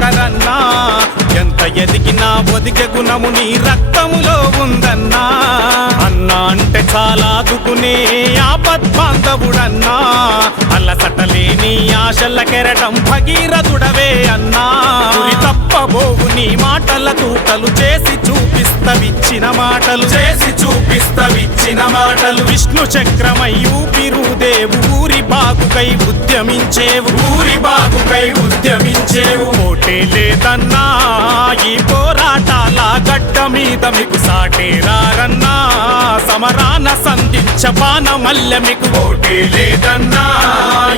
ప్రభాకరన్నా ఎంత ఎదిగినా ఒదిగే గుణము నీ రక్తములో ఉందన్నా అన్నా అంటే చాలా దుకునే ఆపద్బాంధవుడన్నా అల్లసటలేని ఆశల కెరటం భగీరథుడవే అన్నా గురి తప్పబోవు నీ మాటల తూటలు చేసి చూపిస్తవిచ్చిన మాటలు విష్ణు చక్రమై ఊపిరుదేవు ఊరి బాగుకై ఉద్యమించేవు ఓటే లేదన్నా ఈ పోరాటాల గడ్డ మీద మీకు సాటేరారన్నా సమరాన సంధించ బాణమల్లె మీకు ఓటే లేదన్నా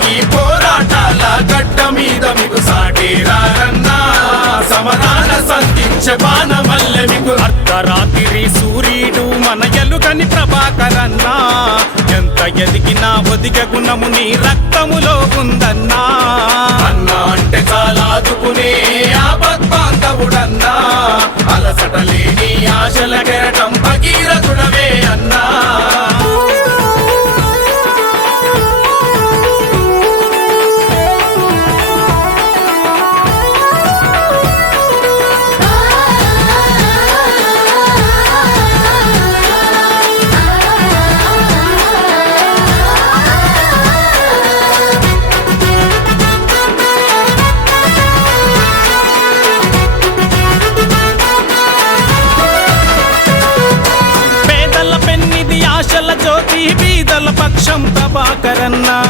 ఈ పోరాటాల గడ్డ మీద మీకు సాటేరారన్నా సమరాన సంధించ బాణమల్లె మీకు అర్ధరాత్రి సూర్యుడు మన ఎలుగని ప్రభాకరన్నా ఎంత ఎదిగినా ఒదిగే గుణము నీ రక్తములో ఉందన్నా అన్నా అంటే చాలా ఆదుకునే ఆపద్బాంధవుడన్నా అలసటలేని ఆశల కెరటం భగీరథుడవే అన్నా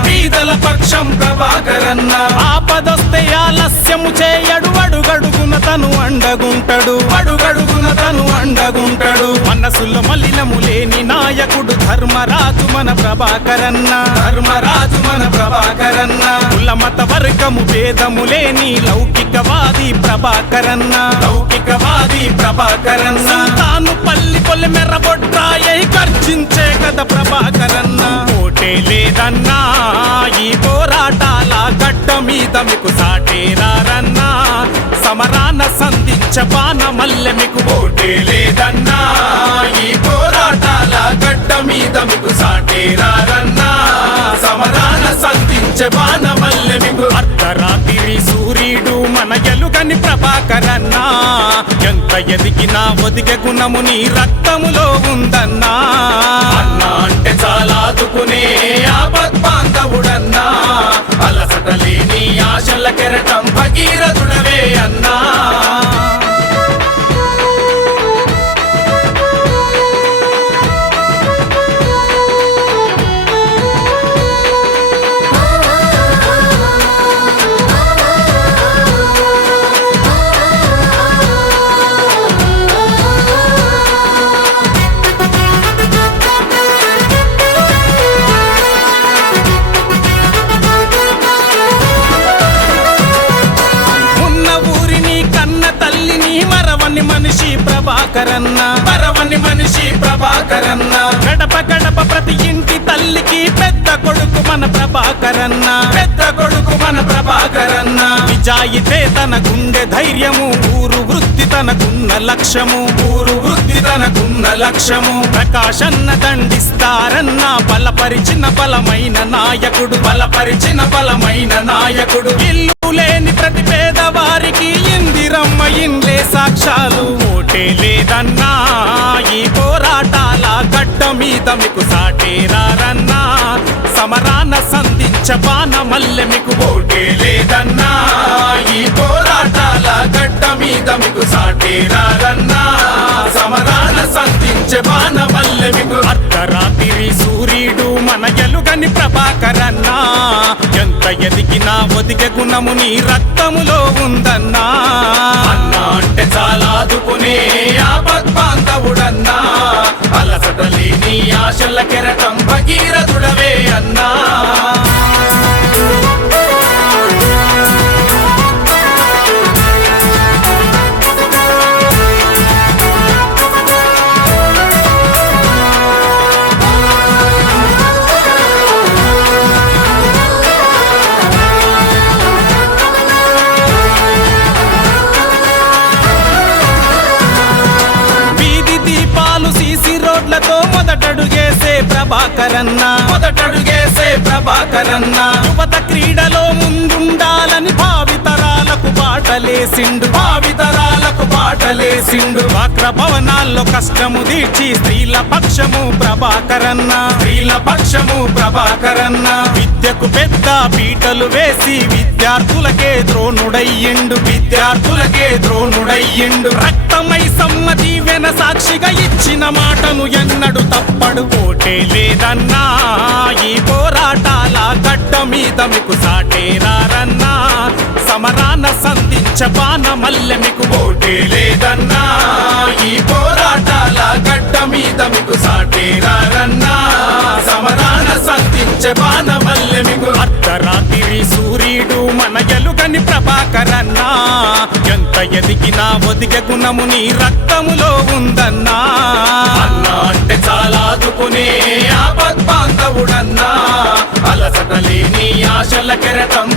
బీదల పక్షం ప్రభాకరన్నా ఆపదొస్తే ఆలస్యము చేయడు అడుగడుగున తను అండగుంటడు మనసులో మలినము లేని నాయకుడు ధర్మరాజు మన ప్రభాకరన్నా కులమత వర్గము భేదము లేని లౌకికవాది ప్రభాకరన్నా తాను పల్లి పొలి మెర్రబొట్రాయై గర్జించే కదా ప్రభాకరన్నా ఓటే లేదన్నా ఈ పోరాటాల గడ్డ మీద మీకు సాటేరారన్నా సమరాన సంధించ బాణమల్లె మీకు ఓటే లేదన్నా ఈ పోరాటాల గడ్డ మీద మీకు సాటేరారన్నా సమరాన సంధించ బాణమల్లె మీకు అర్ధరాత్రి సూర్యుడు మన ఎలుగని ప్రభాకరన్నా ఎంత ఎదిగినా ఒదిగే గుణము నీ రక్తములో ఉందన్నా అన్నా అంటే చాలా ఆదుకునే ఆపద్బాంధవుడన్నా అలసటలేని ఆశల కెరటం భగీరథుడవే అన్నా మరవని మనిషి ప్రభాకరన్నా గడప గడప ప్రతి ఇంటి తల్లికి పెద్ద కొడుకు మన ప్రభాకరన్నా నిజాయితే తన గుండె ధైర్యము ఊరు వృత్తి తనకున్న లక్ష్యము ప్రకాశన్న దండిస్తారన్నా బలపరిచిన బలమైన నాయకుడు ఇల్లు లేని ప్రతి పేదవారికి ఇందిరమ్మ ఇండ్లే సాక్ష్యాలు ఓటే లేదన్నా ఈ పోరాటాల గడ్డ మీద మీకు సాటేరారన్నా సమరాన సంధించ బాణమల్లె మీకు ఓటే లేదన్నా ఈ పోరాటాల గడ్డ మీద మీకు సాటేరారన్నా సమరాన సంధించ బాణమల్లె మీకు అర్ధరాత్రి సూర్యుడు మన ఎలుగని ప్రభాకరన్నా ఎంత ఎదిగినా ఒదిగే గుణము నీ రక్తములో ఉందన్నా అన్నా అంటే చాలా ఆదుకునే ఆపద్బాంధవుడన్నా అలసటలేని ఆశల కెరటం భగీరథుడవే అన్నా మొదటడుగేసే ప్రభాకరన్నా యువత క్రీడలో ముందుండాలని భావితరాలకు బాటలేసిండు భావితరాలకు బాటలేసిండు వక్ర భవనాల్లో కష్టము తీర్చి స్త్రీల పక్షము ప్రభాకరన్న స్త్రీల పక్షము ప్రభాకరన్న విద్యకు పెద్ద పీటలు వేసి విద్యార్థులకే ద్రోణుడయ్యిండు విద్యార్థులకే ద్రోణుడయ్యిండు రక్తమై సమ్మతి వెన సాక్షిగా ఇచ్చిన మాటను ఎన్నడు తప్పడు ఓటే లేదన్నా ఈ పోరాటాల గడ్డ మీద మీకు సాటేరారన్నా సమరాన సంధించ బాణ మల్లె మీకు ఓటే లేదన్నా ఈ పోరాటాల గడ్డ మీద మీకు సాటేరారన్నా సమరాన సంధించ బాణ మల్లె మీకు అర్ధరాత్రి సూర్యుడు మన ఎలుగని ప్రభాకరన్నా ఎంత ఎదిగినా ఒదిగే గుణము నీ రక్తములో ఉందన్నా అన్నా అంటే చాలా ఆదుకునే ఆపద్బాంధవుడన్నా అలసట లేని ఆశల కెరటం